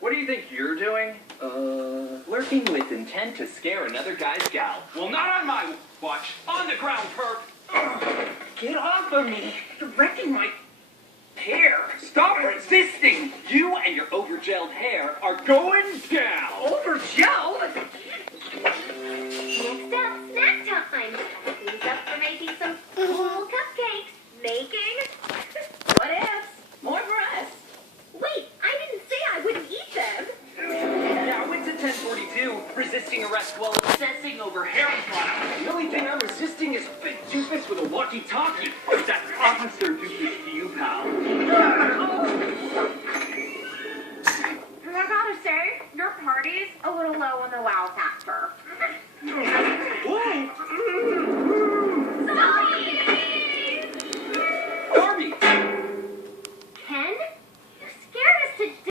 What do you think you're doing? Lurking with intent to scare another guy's gal. Well, not on my watch. On the ground, perp. Get off of me! You're wrecking my hair. Stop resisting. You and your over-gelled hair are going down! Over-gelled? Next up, snack time. Who's up for making some cool cupcakes? Making? What ifs? More for us. Wait, I didn't say I wouldn't eat them. Yeah, I went to 1042, resisting arrest while obsessing over hair product. The only thing I'm resisting is Big Doofus with a walkie-talkie. That's Officer